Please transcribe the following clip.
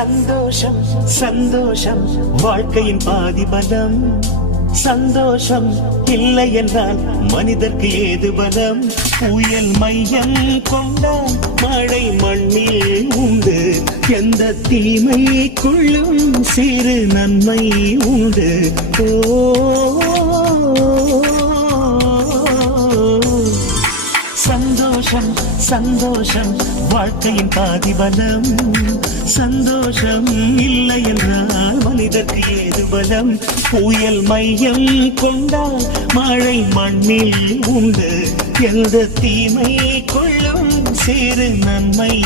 சந்தோஷம் சந்தோஷம் வாழ்க்கையின் பாதி பலம். சந்தோஷம் இல்லை என்றால் மனிதர்க்கு ஏது பலம்? புயல் மையம் கொண்டால் மழை மண்ணில் உண்டு. எந்த தீமைக்குள்ளும் சிறு நன்மை உண்டு. சந்தோஷம் சந்தோஷம் வாழ்க்கையின் பாதி பலம். சந்தோஷம் இல்லை என்றால் மனிதர்க்கு ஏது பலம்? புயல் மையம் கொண்டால் மழை மண்ணில் உண்டு. எந்த தீமை கொள்ளும் சிறு நன்மை